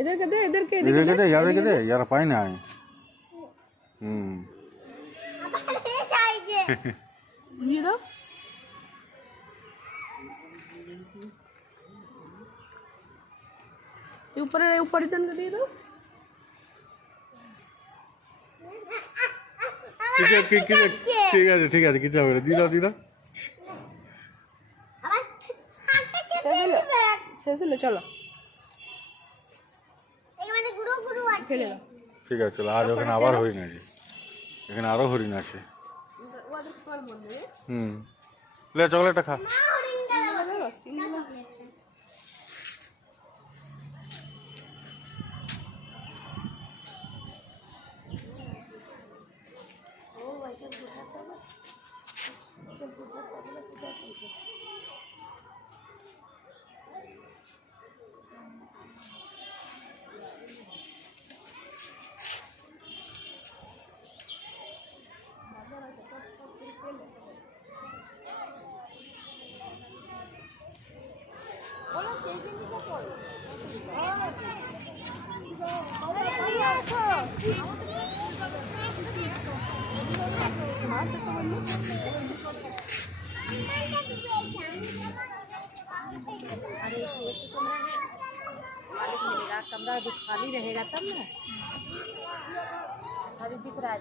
এদেরকে দে, এদেরকে দে, ইয়ারা পাই না। দিয়ে দাও। উপরে জনকে দিয়ে দাও। ঠিক আছে কিছু হবে না, দিয়ে দাও শেষ হলো, চলো ফেলে দাও। ঠিক আছে চলো। আর ওখানে আবার হরিণ আছে, এখানে আরো হরিণ আছে। লে চকলেটটা খা। कमरा भी खाली रहेगा तब ना, खाली दिख रहा है।